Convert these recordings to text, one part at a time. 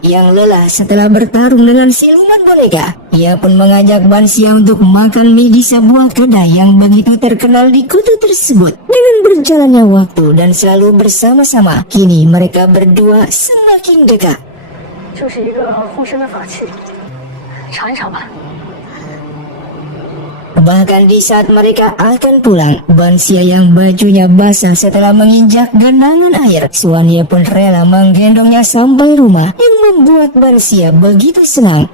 yang lelah setelah bertarung dengan siluman boneka. Ia pun mengajak Bansia untuk makan mie di sebuah kedai yang begitu terkenal di kota tersebut. Dengan berjalannya waktu dan selalu bersama-sama, kini mereka berdua semakin dekat. Bahkan di saat mereka akan pulang, Bansia yang bajunya basah setelah menginjak genangan air, Suania pun rela menggendongnya sampai rumah, yang membuat Bansia begitu senang.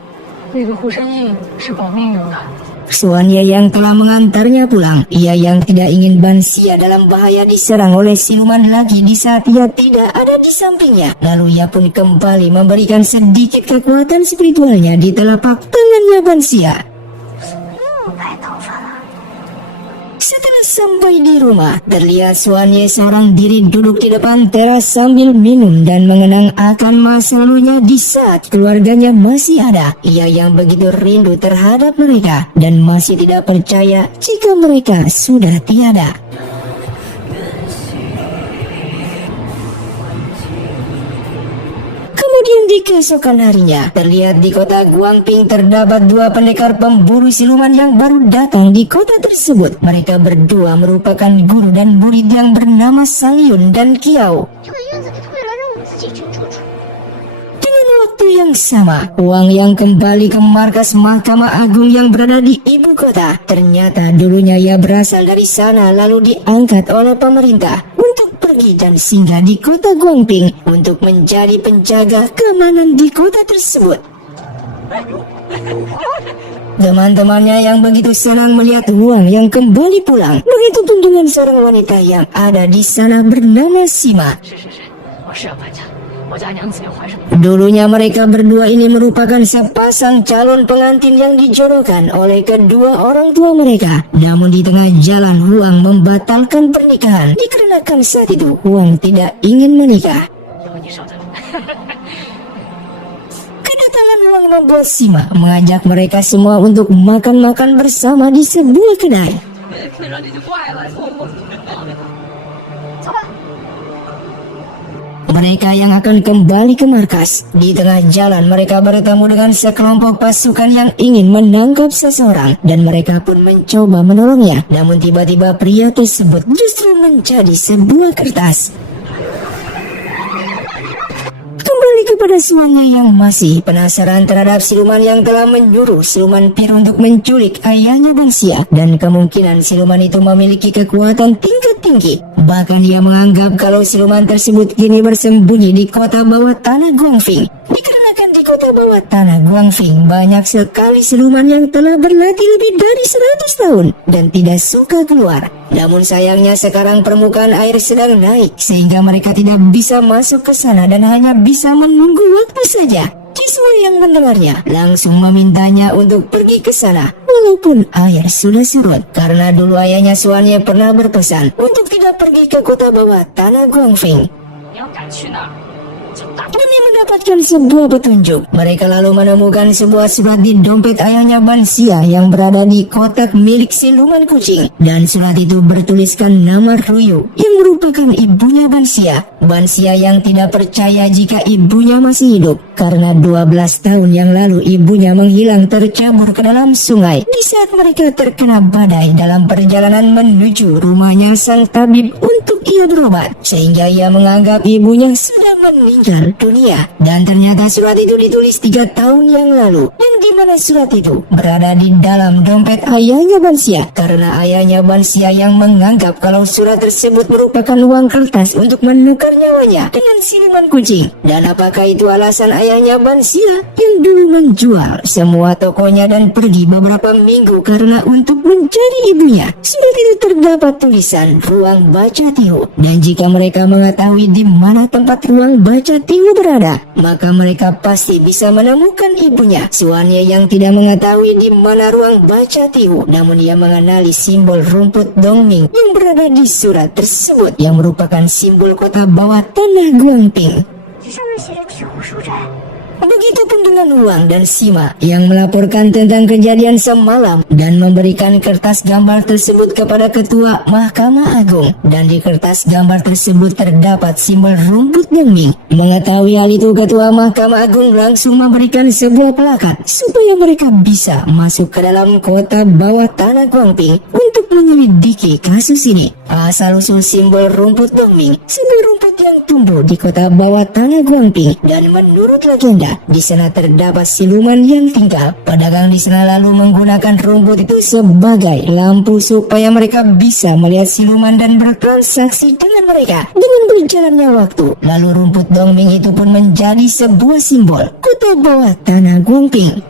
Suania yang telah mengantarnya pulang, ia yang tidak ingin Bansia dalam bahaya diserang oleh siluman lagi di saat ia tidak ada di sampingnya. Lalu ia pun kembali memberikan sedikit kekuatan spiritualnya di telapak tangannya Bansia. Setelah sampai di rumah, terlihat Suania seorang diri duduk di depan teras sambil minum dan mengenang akan masa lalunya di saat keluarganya masih ada. Ia yang begitu rindu terhadap mereka dan masih tidak percaya jika mereka sudah tiada. Kemudian di keesokan harinya, terlihat di kota Guangping terdapat dua pendekar pemburu siluman yang baru datang di kota tersebut. Mereka berdua merupakan guru dan murid yang bernama Sang Yun dan Kiao. Dengan waktu yang sama, Wang yang kembali ke markas Mahkamah Agung yang berada di ibu kota. Ternyata dulunya ia berasal dari sana lalu diangkat oleh pemerintah untuk pergi dan singgah di kota Guangping untuk menjadi penjaga keamanan di kota tersebut. Teman-temannya yang begitu senang melihat Wang yang kembali pulang. Begitupun dengan seorang wanita yang ada di sana bernama Sima. Dulunya mereka berdua ini merupakan sepasang calon pengantin yang dijodohkan oleh kedua orang tua mereka. Namun di tengah jalan Huang membatalkan pernikahan dikarenakan saat itu Huang tidak ingin menikah. Kedatangan Huang membuat Sima mengajak mereka semua untuk makan-makan bersama di sebuah kedai. Mereka yang akan kembali ke markas. Di tengah jalan mereka bertemu dengan sekelompok pasukan yang ingin menangkap seseorang dan mereka pun mencoba menolongnya. Namun tiba-tiba pria tersebut justru menjadi sebuah kertas. Kembali kepada Suania yang masih penasaran terhadap siluman yang telah menyuruh siluman Pir untuk menculik ayahnya Bansia, dan kemungkinan siluman itu memiliki kekuatan tingkat tinggi. Bahkan ia menganggap kalau siluman tersebut kini bersembunyi di kota bawah tanah Guangping. Dikarenakan di kota bawah tanah Guangping banyak sekali siluman yang telah berlatih lebih dari 100 tahun dan tidak suka keluar. Namun sayangnya sekarang permukaan air sedang naik sehingga mereka tidak bisa masuk ke sana dan hanya bisa menunggu waktu saja. Siswa yang mendengarnya langsung memintanya untuk pergi ke sana walaupun air sudah surut, karena dulu ayahnya Suania pernah berpesan untuk tidak pergi ke kota bawah tanah Guangping. Demi mendapatkan sebuah petunjuk, mereka lalu menemukan sebuah surat di dompet ayahnya Bansia yang berada di kotak milik siluman kucing. Dan surat itu bertuliskan nama Ruyu yang merupakan ibunya Bansia. Bansia yang tidak percaya jika ibunya masih hidup, karena 12 tahun yang lalu ibunya menghilang tercebur ke dalam sungai di saat mereka terkena badai dalam perjalanan menuju rumahnya sang tabib untuk ia berobat, sehingga ia menganggap ibunya sudah meninggal dunia. Dan ternyata surat itu ditulis 3 tahun yang lalu, yang dimana surat itu berada di dalam dompet ayahnya Bansia, karena ayahnya Bansia yang menganggap kalau surat tersebut merupakan uang kertas untuk menukar nyawanya dengan siluman kucing. Dan apakah itu alasan ayahnya Bansia yang dulu menjual semua tokonya dan pergi beberapa minggu karena untuk mencari ibunya? Surat itu terdapat tulisan ruang baca Tiu, dan jika mereka mengetahui di mana tempat ruang baca Tiu berada, maka mereka pasti bisa menemukan ibunya. Suania yang tidak mengetahui di mana ruang baca Tiu, namun ia mengenali simbol rumput Dongming yang berada di surat tersebut, yang merupakan simbol kota bawah tanah Guangping. Begitupun dengan Wang dan Sima yang melaporkan tentang kejadian semalam dan memberikan kertas gambar tersebut kepada Ketua Mahkamah Agung. Dan di kertas gambar tersebut terdapat simbol rumput Dongming. Mengetahui hal itu, Ketua Mahkamah Agung langsung memberikan sebuah plakat supaya mereka bisa masuk ke dalam kota bawah tanah Guangping untuk menyelidiki kasus ini. Asal-usul simbol rumput Dongming, sebuah rumput yang tumbuh di kota bawah tanah Guangping, dan menurut legenda di sana terdapat siluman yang tinggal. Pedagang di sana lalu menggunakan rumput itu sebagai lampu supaya mereka bisa melihat siluman dan bertransaksi dengan mereka. Dengan berjalannya waktu, lalu rumput Dongming itu pun menjadi sebuah simbol kota bawah tanah Guangping.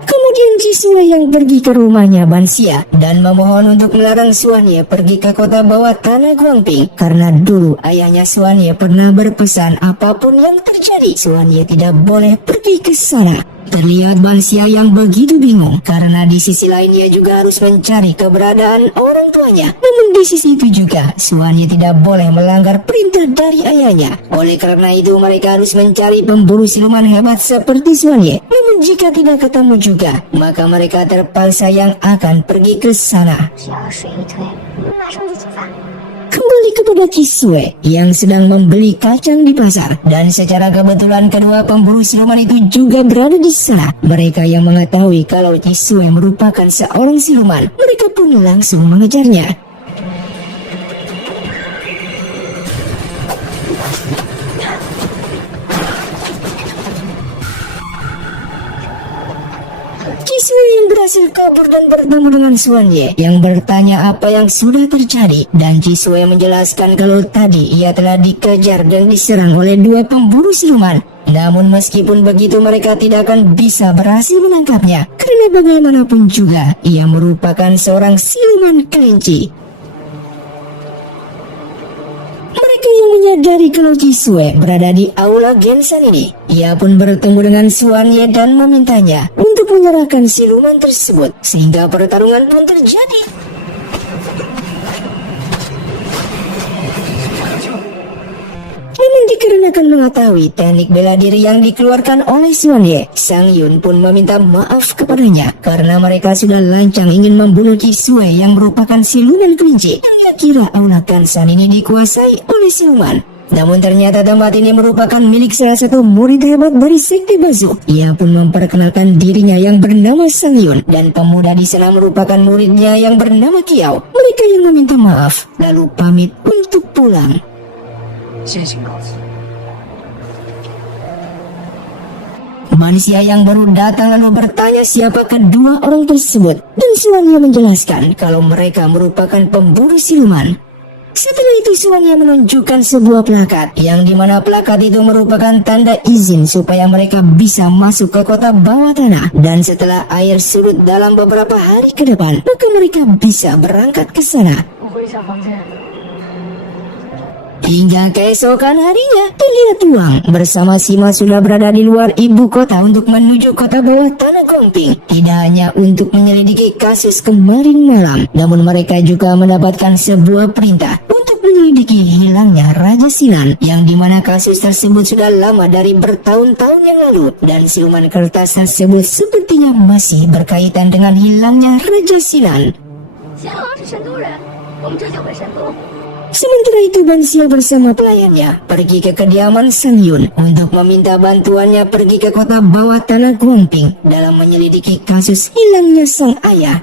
Kemudian Jisue yang pergi ke rumahnya Bansia dan memohon untuk melarang Suanye pergi ke kota bawah tanah Guangping, karena dulu ayahnya Suanye pernah berpesan apapun yang terjadi Suanye tidak boleh pergi ke sana. Terlihat Bansia yang begitu bingung karena di sisi lain ia juga harus mencari keberadaan orang tuanya. Namun di sisi itu juga Suanye tidak boleh melanggar perintah dari ayahnya. Oleh karena itu mereka harus mencari pemburu siluman hebat seperti Suanye. Namun jika tidak ketemu juga, maka mereka terpaksa yang akan pergi ke sana. Kembali kepada Jisue yang sedang membeli kacang di pasar, dan secara kebetulan kedua pemburu siluman itu juga berada di sana. Mereka yang mengetahui kalau Jisue merupakan seorang siluman, mereka pun langsung mengejarnya. Jisue yang berhasil kabur dan bertemu dengan Suanye yang bertanya apa yang sudah terjadi, dan Jisue menjelaskan kalau tadi ia telah dikejar dan diserang oleh dua pemburu siluman. Namun meskipun begitu mereka tidak akan bisa berhasil menangkapnya, karena bagaimanapun juga ia merupakan seorang siluman kelinci. Mereka yang menyadari kalau Jisue berada di aula Genshan ini, ia pun bertemu dengan Suanye dan memintanya untuk menyerahkan siluman tersebut, sehingga pertarungan pun terjadi. Namun dikarenakan mengetahui teknik bela diri yang dikeluarkan oleh Suanye, Sang Yun pun meminta maaf kepadanya karena mereka sudah lancang ingin membunuh Jisue yang merupakan siluman kelinci. Ia kira aula Genshan ini dikuasai oleh siluman. Namun ternyata tempat ini merupakan milik salah satu murid hebat dari Sekte Bazu. Ia pun memperkenalkan dirinya yang bernama Sang Yun, dan pemuda di sana merupakan muridnya yang bernama Kiao. Mereka yang meminta maaf lalu pamit untuk pulang. Manusia yang baru datang lalu bertanya siapa kedua orang tersebut, dan Suanye menjelaskan kalau mereka merupakan pemburu siluman. Setelah itu Suanye menunjukkan sebuah plakat yang dimana plakat itu merupakan tanda izin supaya mereka bisa masuk ke kota bawah tanah, dan setelah air surut dalam beberapa hari ke depan maka mereka bisa berangkat ke sana. Hingga keesokan harinya, terlihat Wang bersama Sima sudah berada di luar ibu kota untuk menuju kota bawah tanah Guangping. Tidak hanya untuk menyelidiki kasus kemarin malam, namun mereka juga mendapatkan sebuah perintah untuk menyelidiki hilangnya Raja Sinan, yang dimana kasus tersebut sudah lama dari bertahun-tahun yang lalu, dan siluman kertas tersebut sepertinya masih berkaitan dengan hilangnya Raja Sinan. Sementara itu Bansia bersama pelayannya pergi ke kediaman Sang Yun untuk meminta bantuannya pergi ke kota bawah tanah Guangping dalam menyelidiki kasus hilangnya sang ayah.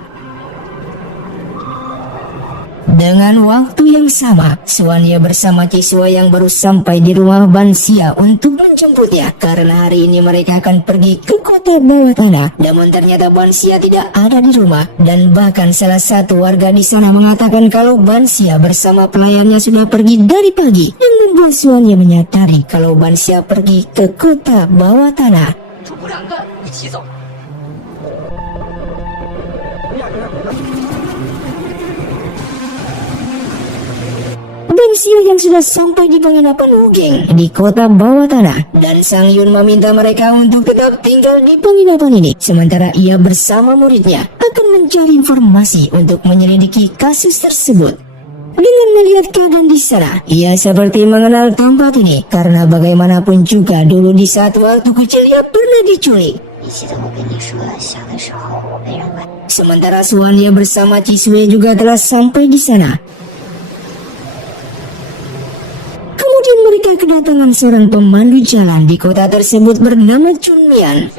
Dengan waktu yang sama, Suanye bersama Jisue yang baru sampai di rumah Bansia untuk menjemputnya, karena hari ini mereka akan pergi ke kota bawah tanah. Namun ternyata Bansia tidak ada di rumah, dan bahkan salah satu warga di sana mengatakan kalau Bansia bersama pelayannya sudah pergi dari pagi, yang membuat Suanye menyadari kalau Bansia pergi ke kota bawah tanah. Bansia yang sudah sampai di penginapan Wugeng di kota bawah tanah, dan Sang Yun meminta mereka untuk tetap tinggal di penginapan ini, sementara ia bersama muridnya akan mencari informasi untuk menyelidiki kasus tersebut. Dengan melihat keadaan di sana, ia seperti mengenal tempat ini karena bagaimanapun juga dulu di saat waktu kecil ia pernah diculik. Sementara Suanya bersama Cisue juga telah sampai di sana. Kemudian mereka kedatangan seorang pemandu jalan di kota tersebut bernama Chunmian.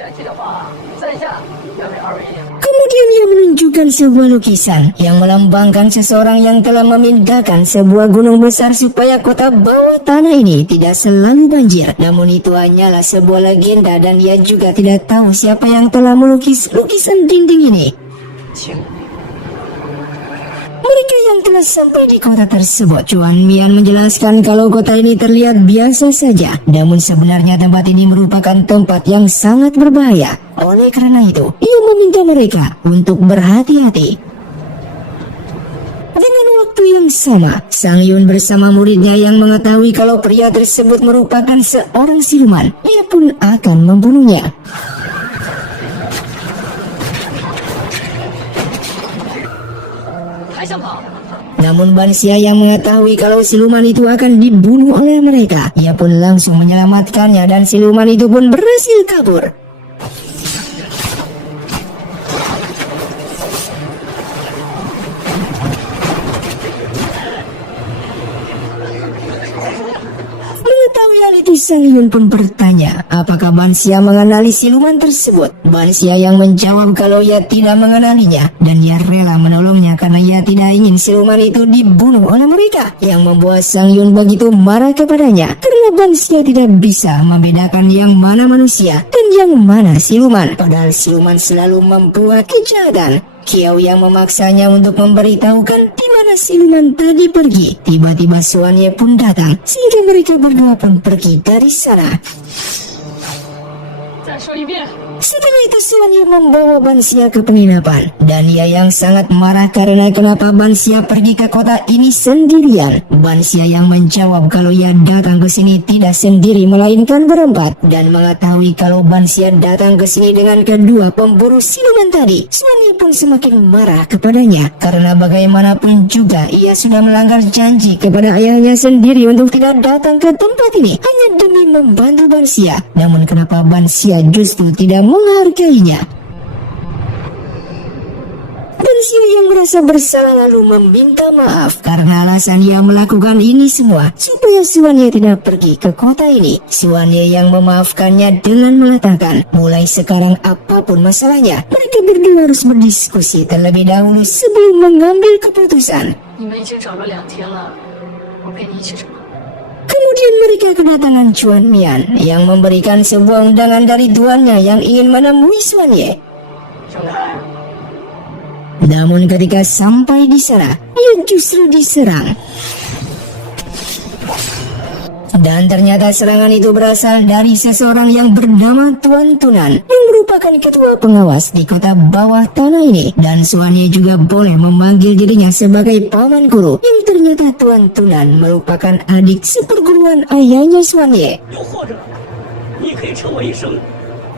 Kemudian ia menunjukkan sebuah lukisan yang melambangkan seseorang yang telah memindahkan sebuah gunung besar supaya kota bawah tanah ini tidak selalu banjir. Namun itu hanyalah sebuah legenda dan ia juga tidak tahu siapa yang telah melukis lukisan dinding ini. Mereka yang telah sampai di kota tersebut, Chuan Mian menjelaskan kalau kota ini terlihat biasa saja, namun sebenarnya tempat ini merupakan tempat yang sangat berbahaya. Oleh karena itu, ia meminta mereka untuk berhati-hati. Dengan waktu yang sama, Sang Yun bersama muridnya yang mengetahui kalau pria tersebut merupakan seorang siluman, ia pun akan membunuhnya. Namun Bansia yang mengetahui kalau siluman itu akan dibunuh oleh mereka, ia pun langsung menyelamatkannya dan siluman itu pun berhasil kabur. Mengetahui hal itu, Sang Yun pun bertanya apakah Bansia mengenali siluman tersebut. Bansia yang menjawab kalau ia tidak mengenalinya dan ia rela menolongnya karena ia tidak ingin siluman itu dibunuh oleh mereka, yang membuat Sang Yun begitu marah kepadanya karena Bansia tidak bisa membedakan yang mana manusia dan yang mana siluman, padahal siluman selalu membuat kejahatan. Kiao yang memaksanya untuk memberitahukan di mana siluman tadi pergi. Tiba-tiba Suanya pun datang, sehingga mereka berdua pun pergi dari sana. Setelah itu Suanya membawa Bansia ke penginapan, dan ia yang sangat marah karena kenapa Bansia pergi ke kota ini sendirian. Bansia yang menjawab kalau ia datang ke sini tidak sendiri melainkan berempat, dan mengetahui kalau Bansia datang ke sini dengan kedua pemburu siluman tadi, Suanya pun semakin marah kepadanya karena bagaimanapun juga ia sudah melanggar janji kepada ayahnya sendiri untuk tidak datang ke tempat ini hanya demi membantu Bansia. Namun kenapa Bansia justru tidak menghargainya? Bansia yang merasa bersalah lalu meminta maaf karena alasan ia melakukan ini semua supaya Suanya tidak pergi ke kota ini. Suanya yang memaafkannya dengan mengatakan mulai sekarang apapun masalahnya, mereka berdua harus berdiskusi terlebih dahulu sebelum mengambil keputusan. Kemudian mereka kedatangan Chuan Mian yang memberikan sebuah undangan dari tuannya yang ingin menemui Suanya. Namun ketika sampai di sana, ia justru diserang. Dan ternyata serangan itu berasal dari seseorang yang bernama Tuan Tunan, yang merupakan ketua pengawas di kota bawah tanah ini. Dan Suanya juga boleh memanggil dirinya sebagai paman guru, yang ternyata Tuan Tunan merupakan adik seperguruan ayahnya Suanya.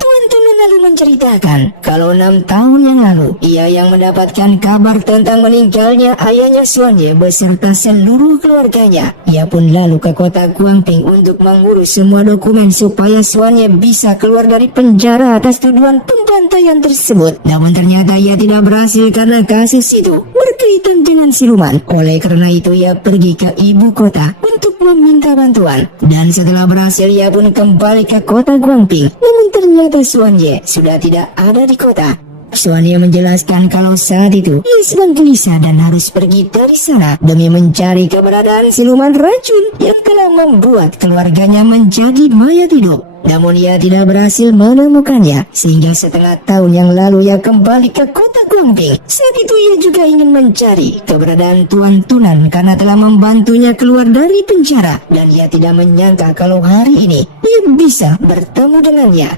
Tuan Tunan lalu menceritakan kalau 6 tahun yang lalu ia yang mendapatkan kabar tentang meninggalnya ayahnya Suanya beserta seluruh keluarganya. Ia pun lalu ke kota Guangping untuk mengurus semua dokumen supaya Suanya bisa keluar dari penjara atas tuduhan pembantaian tersebut. Namun ternyata ia tidak berhasil karena kasus itu berkaitan dengan siluman. Oleh karena itu ia pergi ke ibu kota untuk meminta bantuan. Dan setelah berhasil ia pun kembali ke kota Guangping. Namun ternyata Suanya sudah tidak ada di kota. Suanya menjelaskan kalau saat itu ia sedang gelisah dan harus pergi dari sana demi mencari keberadaan siluman racun yang telah membuat keluarganya menjadi mayat hidup. Namun ia tidak berhasil menemukannya, sehingga setengah tahun yang lalu ia kembali ke kota Guangping. Saat itu ia juga ingin mencari keberadaan Tuan Tunan karena telah membantunya keluar dari penjara, dan ia tidak menyangka kalau hari ini ia bisa bertemu dengannya.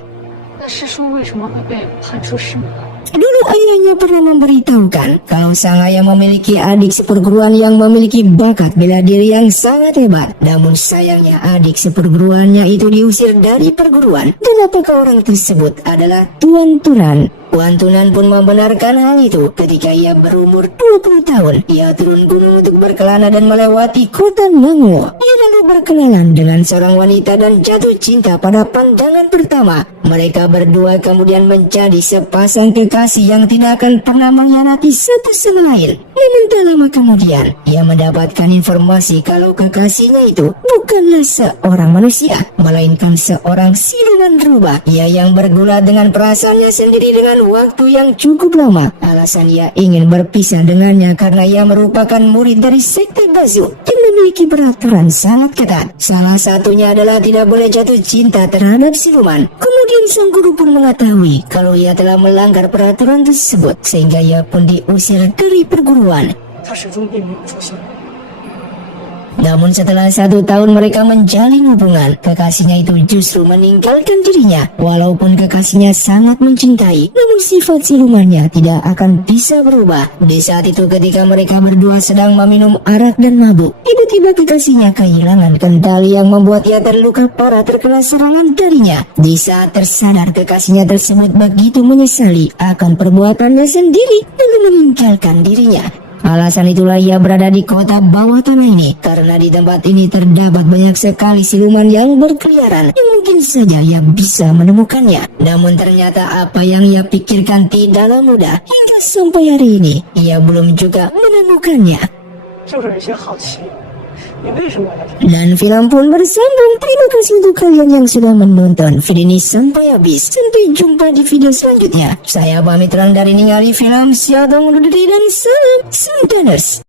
那师叔为什么会被判处师门？ Dulu ayahnya pernah memberitahukan kalau sang ayah memiliki adik seperguruan yang memiliki bakat bela diri yang sangat hebat. Namun sayangnya adik seperguruannya itu diusir dari perguruan. Dan apakah orang tersebut adalah Tuan Turan? Tuan Tunan pun membenarkan hal itu. Ketika ia berumur 20 tahun, ia turun gunung untuk berkelana dan melewati kota Nango. Ia lalu berkenalan dengan seorang wanita dan jatuh cinta pada pandangan pertama. Mereka berdua kemudian menjadi sepasang kekasih yang tidak akan pernah mengkhianati satu sama lain. Namun tak lama kemudian, ia mendapatkan informasi kalau kekasihnya itu bukanlah seorang manusia, melainkan seorang siluman rubah. Ia yang bergulat dengan perasaannya sendiri dengan waktu yang cukup lama. Alasan ia ingin berpisah dengannya karena ia merupakan murid dari sekte Bazu yang memiliki peraturan sangat ketat. Salah satunya adalah tidak boleh jatuh cinta terhadap siluman. Kemudian sang guru pun mengetahui kalau ia telah melanggar peraturan tersebut, sehingga ia pun diusir dari perguruan. Namun setelah 1 tahun mereka menjalin hubungan, kekasihnya itu justru meninggalkan dirinya. Walaupun kekasihnya sangat mencintai, namun sifat silumannya tidak akan bisa berubah. Di saat itu ketika mereka berdua sedang meminum arak dan mabuk, tiba-tiba kekasihnya kehilangan kendali yang membuat ia terluka parah terkena serangan darinya. Di saat tersadar, kekasihnya tersebut begitu menyesali akan perbuatannya sendiri lalu meninggalkan dirinya. Alasan itulah ia berada di kota bawah tanah ini, karena di tempat ini terdapat banyak sekali siluman yang berkeliaran yang mungkin saja ia bisa menemukannya. Namun ternyata apa yang ia pikirkan tidaklah mudah, hingga sampai hari ini ia belum juga menemukannya. Dan film pun bersambung. Terima kasih untuk kalian yang sudah menonton video ini sampai habis. Sampai jumpa di video selanjutnya. Saya pamit dari ningali film. Siadong dan salam Sundaners.